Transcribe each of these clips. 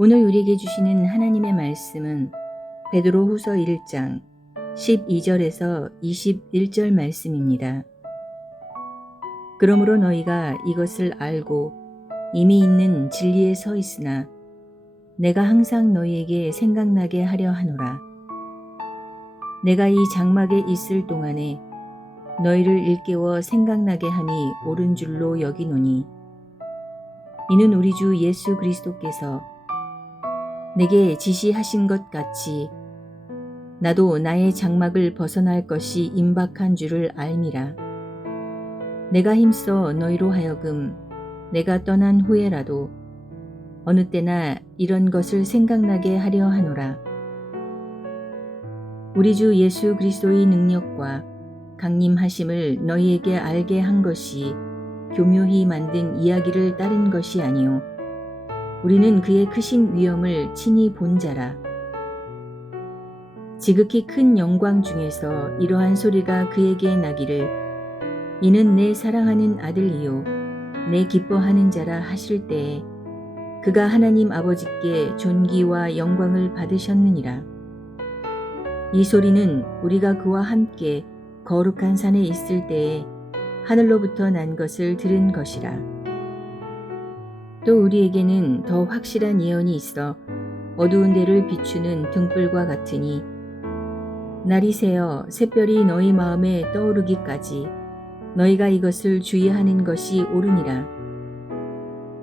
오늘 우리에게 주시는 하나님의 말씀은 베드로후서 1장 12절에서 21절 말씀입니다. 그러므로 너희가 이것을 알고 이미 있는 진리에 서 있으나 내가 항상 너희에게 생각나게 하려 하노라. 내가 이 장막에 있을 동안에 너희를 일깨워 생각나게 함이 옳은 줄로 여기노니 이는 우리 주 예수 그리스도께서 내게 지시하신 것 같이 나도 나의 장막을 벗어날 것이 임박한 줄을 알미라. 내가 힘써 너희로 하여금 내가 떠난 후에라도 어느 때나 이런 것을 생각나게 하려 하노라. 우리 주 예수 그리스도의 능력과 강림하심을 너희에게 알게 한 것이 교묘히 만든 이야기를 따른 것이 아니요 우리는 그의 크신 위엄을 친히 본 자라. 지극히 큰 영광 중에서 이러한 소리가 그에게 나기를 이는 내 사랑하는 아들이요 내 기뻐하는 자라 하실 때에 그가 하나님 아버지께 존귀와 영광을 받으셨느니라. 이 소리는 우리가 그와 함께 거룩한 산에 있을 때에 하늘로부터 난 것을 들은 것이라. 또 우리에게는 더 확실한 예언이 있어 어두운 데를 비추는 등불과 같으니 날이 새어 샛별이 너희 마음에 떠오르기까지 너희가 이것을 주의하는 것이 옳으니라.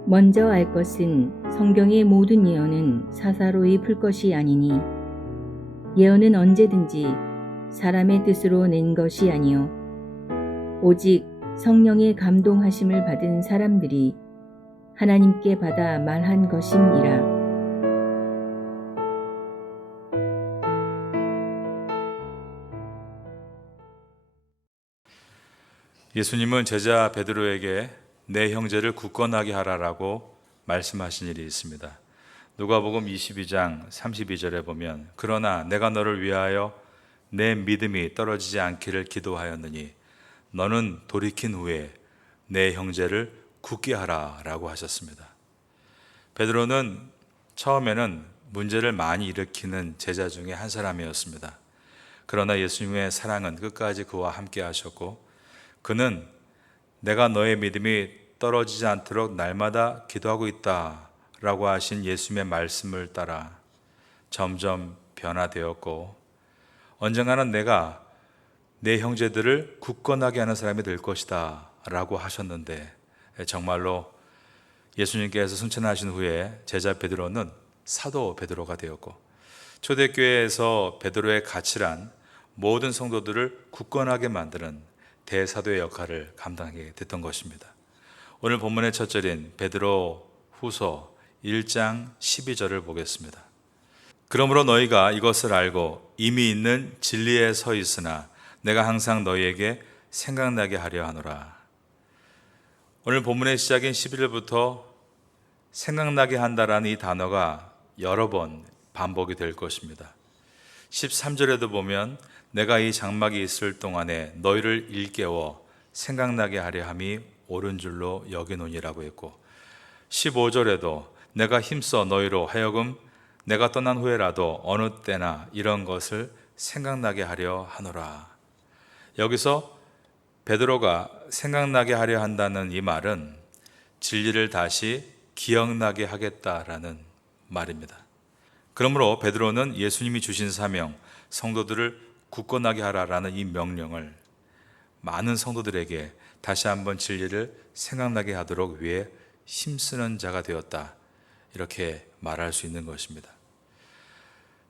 먼저 알 것은 성경의 모든 예언은 사사로이 풀 것이 아니니 예언은 언제든지 사람의 뜻으로 낸 것이 아니요 오직 성령의 감동하심을 받은 사람들이 하나님께 받아 말한 것임이라. 예수님은 제자 베드로에게 내 형제를 굳건하게 하라라고 말씀하신 일이 있습니다. 누가복음 22장 32절에 보면 그러나 내가 너를 위하여 내 믿음이 떨어지지 않기를 기도하였느니 너는 돌이킨 후에 내 형제를 굳게 하라라고 하셨습니다. 베드로는 처음에는 문제를 많이 일으키는 제자 중에 한 사람이었습니다. 그러나 예수님의 사랑은 끝까지 그와 함께 하셨고 그는 내가 너의 믿음이 떨어지지 않도록 날마다 기도하고 있다라고 하신 예수님의 말씀을 따라 점점 변화되었고 언젠가는 내가 내 형제들을 굳건하게 하는 사람이 될 것이다 라고 하셨는데 정말로 예수님께서 승천하신 후에 제자 베드로는 사도 베드로가 되었고 초대교회에서 베드로의 가치란 모든 성도들을 굳건하게 만드는 대사도의 역할을 감당하게 됐던 것입니다. 오늘 본문의 첫 절인 베드로 후서 1장 12절을 보겠습니다. 그러므로 너희가 이것을 알고 이미 있는 진리에 서 있으나 내가 항상 너희에게 생각나게 하려 하노라. 오늘 본문의 시작인 11절부터 생각나게 한다라는 이 단어가 여러 번 반복이 될 것입니다. 13절에도 보면 내가 이 장막이 있을 동안에 너희를 일깨워 생각나게 하려 함이 옳은 줄로 여기노니라고 했고 15절에도 내가 힘써 너희로 하여금 내가 떠난 후에라도 어느 때나 이런 것을 생각나게 하려 하노라. 여기서 베드로가 생각나게 하려 한다는 이 말은 진리를 다시 기억나게 하겠다라는 말입니다. 그러므로 베드로는 예수님이 주신 사명, 성도들을 굳건하게 하라라는 이 명령을 많은 성도들에게 다시 한번 진리를 생각나게 하도록 위해 힘쓰는 자가 되었다. 이렇게 말할 수 있는 것입니다.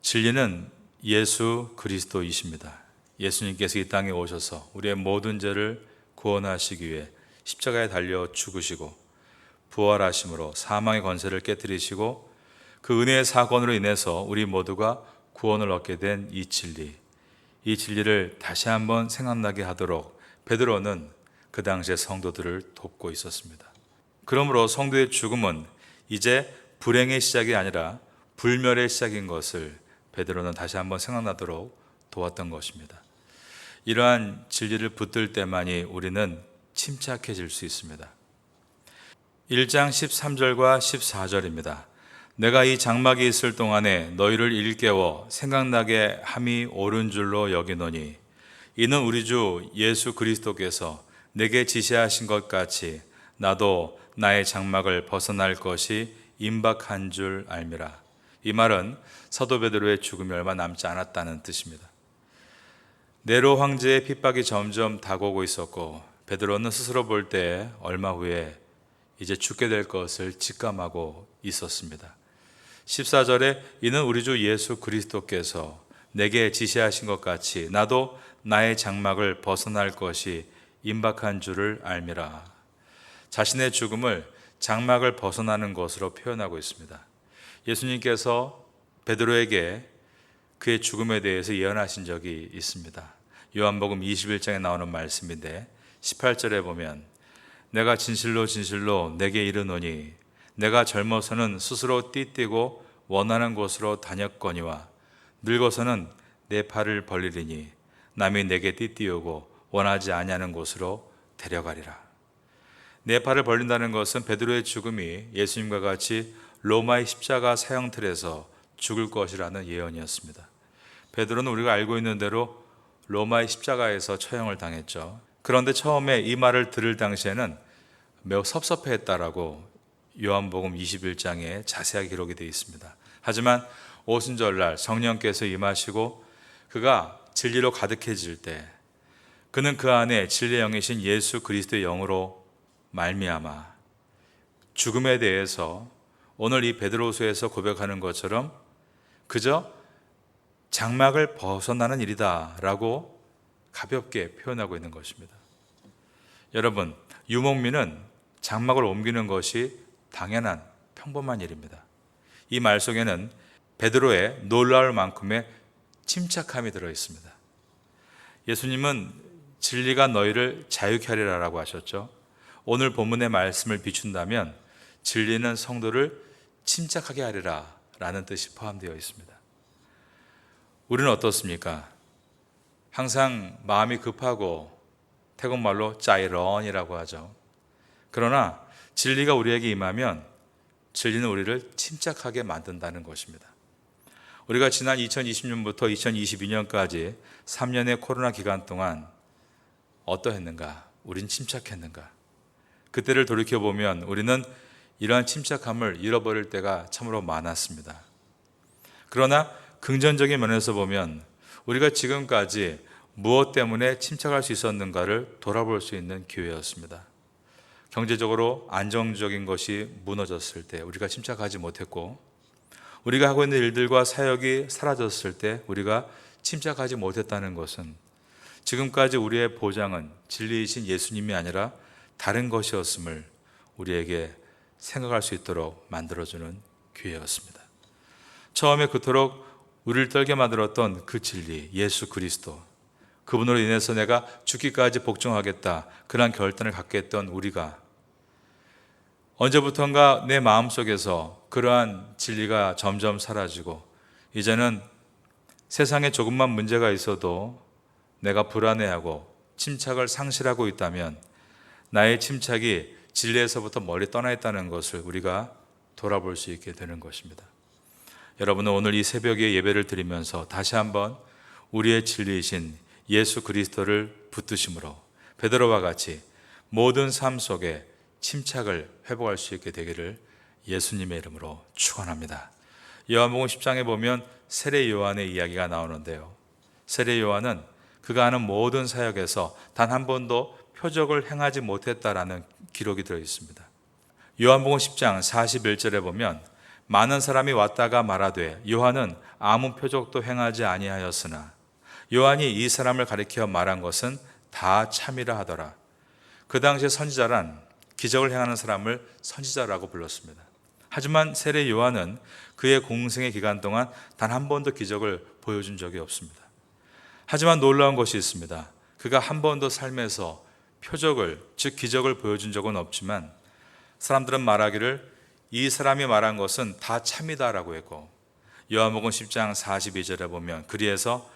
진리는 예수 그리스도이십니다. 예수님께서 이 땅에 오셔서 우리의 모든 죄를 구원하시기 위해 십자가에 달려 죽으시고 부활하심으로 사망의 권세를 깨뜨리시고 그 은혜의 사건으로 인해서 우리 모두가 구원을 얻게 된 이 진리, 이 진리를 다시 한번 생각나게 하도록 베드로는 그 당시의 성도들을 돕고 있었습니다. 그러므로 성도의 죽음은 이제 불행의 시작이 아니라 불멸의 시작인 것을 베드로는 다시 한번 생각나도록 도왔던 것입니다. 이러한 진리를 붙들 때만이 우리는 침착해질 수 있습니다. 1장 13절과 14절입니다. 내가 이 장막이 있을 동안에 너희를 일깨워 생각나게 함이 옳은 줄로 여기노니 이는 우리 주 예수 그리스도께서 내게 지시하신 것 같이 나도 나의 장막을 벗어날 것이 임박한 줄 알미라. 이 말은 사도 베드로의 죽음이 얼마 남지 않았다는 뜻입니다. 네로 황제의 핍박이 점점 다가오고 있었고 베드로는 스스로 볼 때 얼마 후에 이제 죽게 될 것을 직감하고 있었습니다. 14절에 이는 우리 주 예수 그리스도께서 내게 지시하신 것 같이 나도 나의 장막을 벗어날 것이 임박한 줄을 알미라. 자신의 죽음을 장막을 벗어나는 것으로 표현하고 있습니다. 예수님께서 베드로에게 그의 죽음에 대해서 예언하신 적이 있습니다. 요한복음 21장에 나오는 말씀인데 18절에 보면 내가 진실로 진실로 내게 이르노니 내가 젊어서는 스스로 띠뛰고 원하는 곳으로 다녔거니와 늙어서는 내 팔을 벌리리니 남이 내게 띠띠우고 원하지 아니하는 곳으로 데려가리라. 내 팔을 벌린다는 것은 베드로의 죽음이 예수님과 같이 로마의 십자가 사형틀에서 죽을 것이라는 예언이었습니다. 베드로는 우리가 알고 있는 대로 로마의 십자가에서 처형을 당했죠. 그런데 처음에 이 말을 들을 당시에는 매우 섭섭해했다라고 요한복음 21장에 자세하게 기록이 되어 있습니다. 하지만 오순절날 성령께서 임하시고 그가 진리로 가득해질 때 그는 그 안에 진리의 영이신 예수 그리스도의 영으로 말미암아 죽음에 대해서 오늘 이 베드로후서에서 고백하는 것처럼 그저 장막을 벗어나는 일이다 라고 가볍게 표현하고 있는 것입니다. 여러분, 유목민은 장막을 옮기는 것이 당연한 평범한 일입니다. 이 말 속에는 베드로의 놀라울 만큼의 침착함이 들어 있습니다. 예수님은 진리가 너희를 자유케 하리라라고 하셨죠. 오늘 본문의 말씀을 비춘다면 진리는 성도를 침착하게 하리라 라는 뜻이 포함되어 있습니다. 우리는 어떻습니까? 항상 마음이 급하고 태국말로 짜이런이라고 하죠. 그러나 진리가 우리에게 임하면 진리는 우리를 침착하게 만든다는 것입니다. 우리가 지난 2020년부터 2022년까지 3년의 코로나 기간 동안 어떠했는가? 우린 침착했는가? 그때를 돌이켜보면 우리는 이러한 침착함을 잃어버릴 때가 참으로 많았습니다. 그러나 긍정적인 면에서 보면 우리가 지금까지 무엇 때문에 침착할 수 있었는가를 돌아볼 수 있는 기회였습니다. 경제적으로 안정적인 것이 무너졌을 때 우리가 침착하지 못했고, 우리가 하고 있는 일들과 사역이 사라졌을 때 우리가 침착하지 못했다는 것은 지금까지 우리의 보장은 진리이신 예수님이 아니라 다른 것이었음을 우리에게 생각할 수 있도록 만들어주는 기회였습니다. 처음에 그토록 우리를 떨게 만들었던 그 진리, 예수 그리스도, 그분으로 인해서 내가 죽기까지 복종하겠다, 그런 결단을 갖게 했던 우리가 언제부턴가 내 마음속에서 그러한 진리가 점점 사라지고 이제는 세상에 조금만 문제가 있어도 내가 불안해하고 침착을 상실하고 있다면 나의 침착이 진리에서부터 멀리 떠나 있다는 것을 우리가 돌아볼 수 있게 되는 것입니다. 여러분은 오늘 이 새벽에 예배를 드리면서 다시 한번 우리의 진리이신 예수 그리스도를 붙드심으로 베드로와 같이 모든 삶 속에 침착을 회복할 수 있게 되기를 예수님의 이름으로 축원합니다. 요한복음 10장에 보면 세례 요한의 이야기가 나오는데요. 세례 요한은 그가 하는 모든 사역에서 단 한 번도 표적을 행하지 못했다라는 기록이 들어 있습니다. 요한복음 10장 41절에 보면 많은 사람이 왔다가 말하되 요한은 아무 표적도 행하지 아니하였으나 요한이 이 사람을 가리켜 말한 것은 다 참이라 하더라. 그 당시에 선지자란 기적을 행하는 사람을 선지자라고 불렀습니다. 하지만 세례 요한은 그의 공생의 기간 동안 단 한 번도 기적을 보여준 적이 없습니다. 하지만 놀라운 것이 있습니다. 그가 한 번도 삶에서 표적을, 즉 기적을 보여준 적은 없지만 사람들은 말하기를 이 사람이 말한 것은 다 참이다라고 했고, 요한복음 10장 42절에 보면 그리해서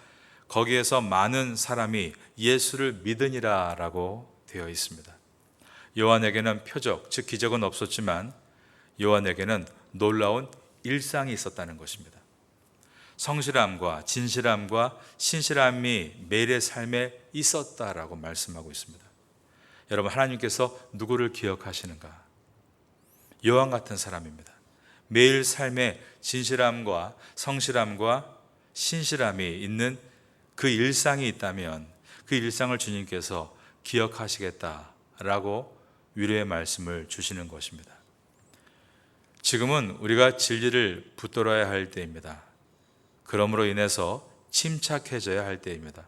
거기에서 많은 사람이 예수를 믿으니라라고 되어 있습니다. 요한에게는 표적, 즉 기적은 없었지만 요한에게는 놀라운 일상이 있었다는 것입니다. 성실함과 진실함과 신실함이 매일의 삶에 있었다라고 말씀하고 있습니다. 여러분, 하나님께서 누구를 기억하시는가? 여왕 같은 사람입니다. 매일 삶에 진실함과 성실함과 신실함이 있는 그 일상이 있다면 그 일상을 주님께서 기억하시겠다라고 위로의 말씀을 주시는 것입니다. 지금은 우리가 진리를 붙들어야 할 때입니다. 그러므로 인해서 침착해져야 할 때입니다.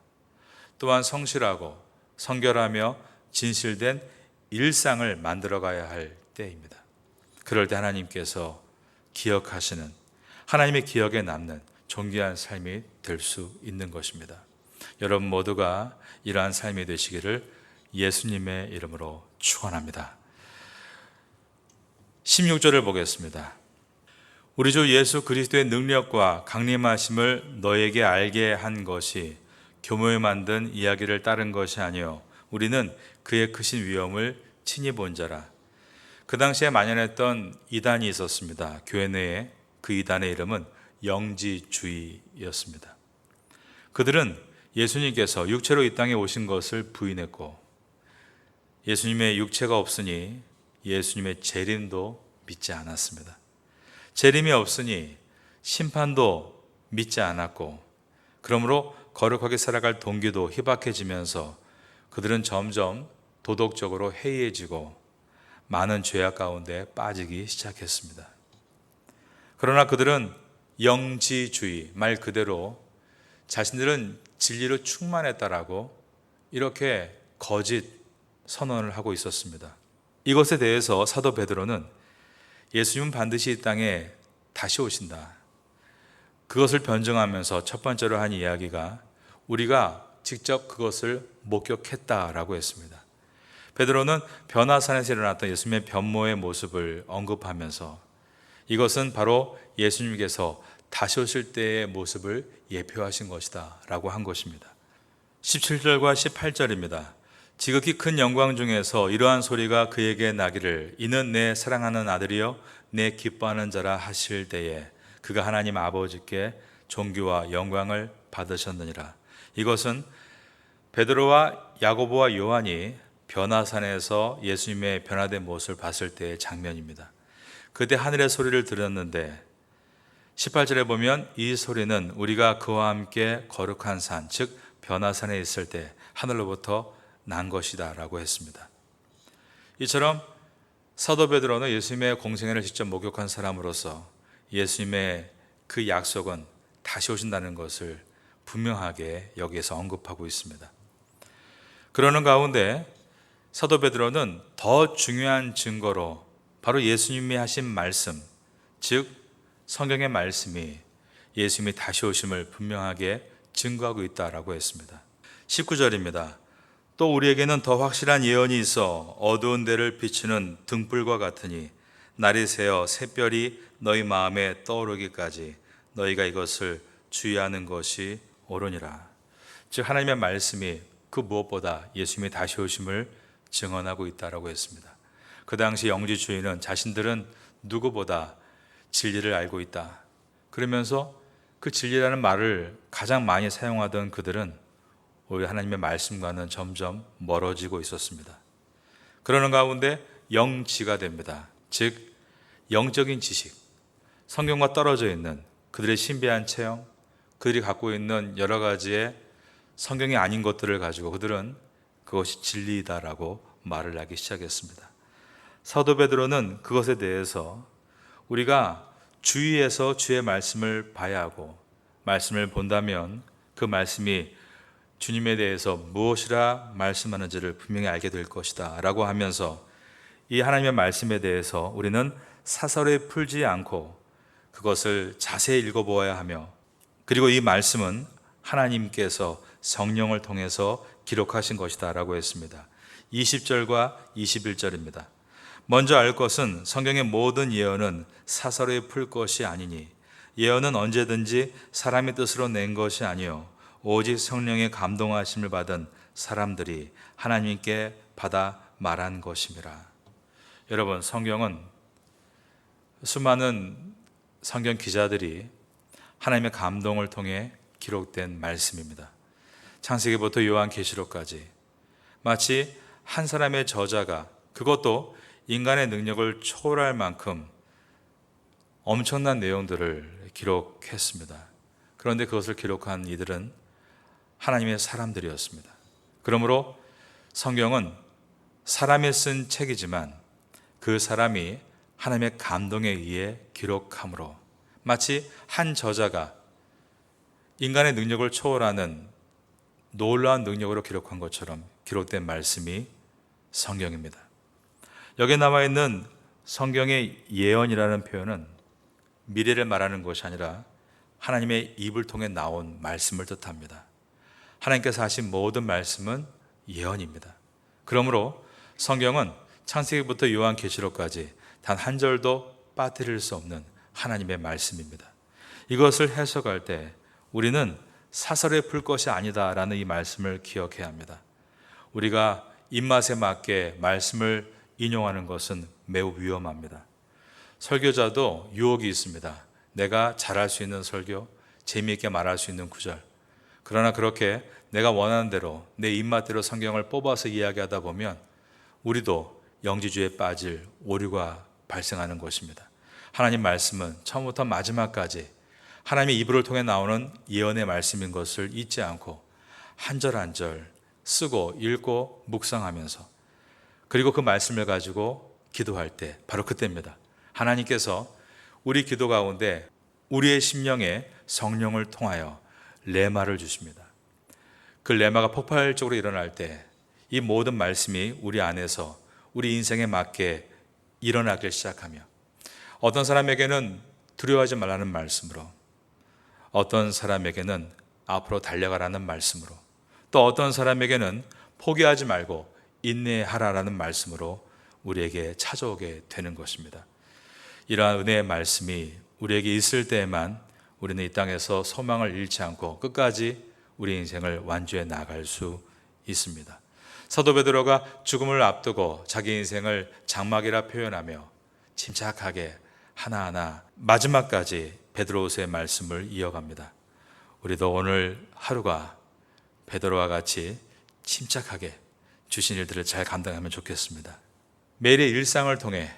또한 성실하고 성결하며 진실된 일상을 만들어가야 할 때입니다. 그럴 때 하나님께서 기억하시는, 하나님의 기억에 남는 존귀한 삶이 될 수 있는 것입니다. 여러분 모두가 이러한 삶이 되시기를 예수님의 이름으로 축원합니다. 16절을 보겠습니다. 우리 주 예수 그리스도의 능력과 강림하심을 너에게 알게 한 것이 교묘히 만든 이야기를 따른 것이 아니요 우리는 그의 크신 위엄을 친히 본 자라. 그 당시에 만연했던 이단이 있었습니다. 교회 내에 그 이단의 이름은 영지주의였습니다. 그들은 예수님께서 육체로 이 땅에 오신 것을 부인했고 예수님의 육체가 없으니 예수님의 재림도 믿지 않았습니다. 재림이 없으니 심판도 믿지 않았고 그러므로 거룩하게 살아갈 동기도 희박해지면서 그들은 점점 도덕적으로 해이해지고 많은 죄악 가운데 빠지기 시작했습니다. 그러나 그들은 영지주의, 말 그대로 자신들은 진리로 충만했다라고 이렇게 거짓 선언을 하고 있었습니다. 이것에 대해서 사도 베드로는 예수님은 반드시 이 땅에 다시 오신다. 그것을 변증하면서 첫 번째로 한 이야기가 우리가 직접 그것을 목격했다라고 했습니다. 베드로는 변화산에서 일어났던 예수님의 변모의 모습을 언급하면서 이것은 바로 예수님께서 다시 오실 때의 모습을 예표하신 것이다 라고 한 것입니다. 17절과 18절입니다. 지극히 큰 영광 중에서 이러한 소리가 그에게 나기를 이는 내 사랑하는 아들이요 내 기뻐하는 자라 하실 때에 그가 하나님 아버지께 존귀와 영광을 받으셨느니라. 이것은 베드로와 야고보와 요한이 변화산에서 예수님의 변화된 모습을 봤을 때의 장면입니다. 그때 하늘의 소리를 들었는데 18절에 보면 이 소리는 우리가 그와 함께 거룩한 산, 즉 변화산에 있을 때 하늘로부터 난 것이다 라고 했습니다. 이처럼 사도 베드로는 예수님의 공생애를 직접 목격한 사람으로서 예수님의 그 약속은 다시 오신다는 것을 분명하게 여기에서 언급하고 있습니다. 그러는 가운데 사도 베드로는 더 중요한 증거로 바로 예수님이 하신 말씀, 즉 성경의 말씀이 예수님이 다시 오심을 분명하게 증거하고 있다라고 했습니다. 19절입니다. 또 우리에게는 더 확실한 예언이 있어 어두운 데를 비추는 등불과 같으니 날이 새어 샛별이 너희 마음에 떠오르기까지 너희가 이것을 주의하는 것이 옳으니라. 즉 하나님의 말씀이 그 무엇보다 예수님이 다시 오심을 증언하고 있다라고 했습니다. 그 당시 영지주의는 자신들은 누구보다 진리를 알고 있다. 그러면서 그 진리라는 말을 가장 많이 사용하던 그들은 오히려 하나님의 말씀과는 점점 멀어지고 있었습니다. 그러는 가운데 영지가 됩니다. 즉 영적인 지식, 성경과 떨어져 있는 그들의 신비한 체험, 그들이 갖고 있는 여러 가지의 성경이 아닌 것들을 가지고 그들은 그것이 진리이다라고 말을 하기 시작했습니다. 사도 베드로는 그것에 대해서 우리가 주의해서 주의 말씀을 봐야 하고 말씀을 본다면 그 말씀이 주님에 대해서 무엇이라 말씀하는지를 분명히 알게 될 것이다 라고 하면서 이 하나님의 말씀에 대해서 우리는 사설에 풀지 않고 그것을 자세히 읽어보아야 하며 그리고 이 말씀은 하나님께서 성령을 통해서 기록하신 것이다 라고 했습니다. 20절과 21절입니다. 먼저 알 것은 성경의 모든 예언은 사설에 풀 것이 아니니 예언은 언제든지 사람의 뜻으로 낸 것이 아니요 오직 성령의 감동하심을 받은 사람들이 하나님께 받아 말한 것임이라. 여러분 성경은 수많은 성경 기자들이 하나님의 감동을 통해 기록된 말씀입니다. 창세기부터 요한계시록까지 마치 한 사람의 저자가, 그것도 인간의 능력을 초월할 만큼 엄청난 내용들을 기록했습니다. 그런데 그것을 기록한 이들은 하나님의 사람들이었습니다. 그러므로 성경은 사람이 쓴 책이지만 그 사람이 하나님의 감동에 의해 기록함으로 마치 한 저자가 인간의 능력을 초월하는 놀라운 능력으로 기록한 것처럼 기록된 말씀이 성경입니다. 여기에 남아있는 성경의 예언이라는 표현은 미래를 말하는 것이 아니라 하나님의 입을 통해 나온 말씀을 뜻합니다. 하나님께서 하신 모든 말씀은 예언입니다. 그러므로 성경은 창세기부터 요한계시록까지 단 한 절도 빠뜨릴 수 없는 하나님의 말씀입니다. 이것을 해석할 때 우리는 사설에 풀 것이 아니다라는 이 말씀을 기억해야 합니다. 우리가 입맛에 맞게 말씀을 인용하는 것은 매우 위험합니다. 설교자도 유혹이 있습니다. 내가 잘할 수 있는 설교, 재미있게 말할 수 있는 구절. 그러나 그렇게 내가 원하는 대로 내 입맛대로 성경을 뽑아서 이야기하다 보면 우리도 영지주의에 빠질 오류가 발생하는 것입니다. 하나님 말씀은 처음부터 마지막까지 하나님의 입을 통해 나오는 예언의 말씀인 것을 잊지 않고 한 절 한 절 쓰고 읽고 묵상하면서, 그리고 그 말씀을 가지고 기도할 때 바로 그때입니다. 하나님께서 우리 기도 가운데 우리의 심령에 성령을 통하여 레마를 주십니다. 그 레마가 폭발적으로 일어날 때 이 모든 말씀이 우리 안에서 우리 인생에 맞게 일어나기 시작하며, 어떤 사람에게는 두려워하지 말라는 말씀으로, 어떤 사람에게는 앞으로 달려가라는 말씀으로, 또 어떤 사람에게는 포기하지 말고 인내하라라는 말씀으로 우리에게 찾아오게 되는 것입니다. 이러한 은혜의 말씀이 우리에게 있을 때에만 우리는 이 땅에서 소망을 잃지 않고 끝까지 우리 인생을 완주해 나갈 수 있습니다. 사도 베드로가 죽음을 앞두고 자기 인생을 장막이라 표현하며 침착하게 하나하나 마지막까지 베드로후서의 말씀을 이어갑니다. 우리도 오늘 하루가 베드로와 같이 침착하게 주신 일들을 잘 감당하면 좋겠습니다. 매일의 일상을 통해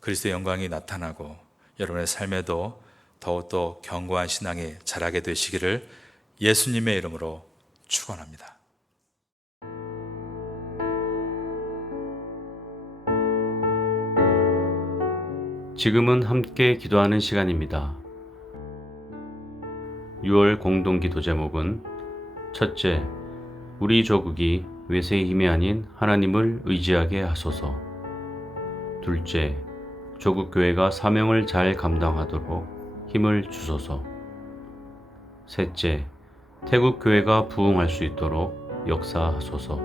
그리스도의 영광이 나타나고 여러분의 삶에도 더욱더 견고한 신앙이 자라게 되시기를 예수님의 이름으로 축원합니다. 지금은 함께 기도하는 시간입니다. 6월 공동기도 제목은 첫째, 우리 조국이 외세의 힘이 아닌 하나님을 의지하게 하소서. 둘째, 조국교회가 사명을 잘 감당하도록 힘을 주소서. 셋째, 태국교회가 부흥할 수 있도록 역사하소서.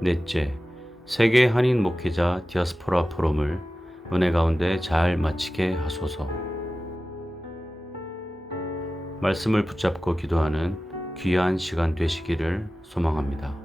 넷째, 세계 한인 목회자 디아스포라 포럼을 은혜 가운데 잘 마치게 하소서. 말씀을 붙잡고 기도하는 귀한 시간 되시기를 소망합니다.